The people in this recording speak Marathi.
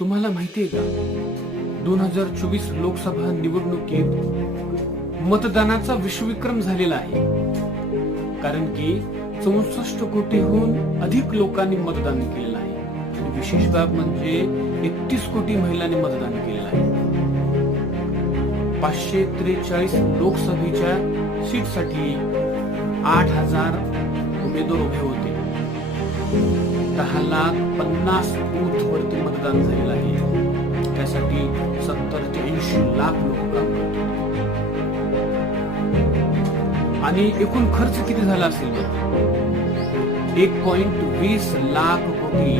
तुम्हाला माहितीये का 2024 लोकसभा निवडणुकीत मतदानाचा विश्वविक्रम झालेला आहे. कारण की 64 कोटीहून अधिक लोकांनी मतदान केलेलं आहे. आणि विशेष बाब म्हणजे 31 कोटी महिलांनी मतदान केलेलं आहे. 543 लोकसभेच्या सीटसाठी 8,000 उमेदवार उभे होते. 10,50,000 बूथ वरती मतदान झालेलं आहे. त्यासाठी 70 ते 80 लाख लोक काम करतात. आणि एकूण खर्च किती झाला असेल? 1.20 लाख कोटी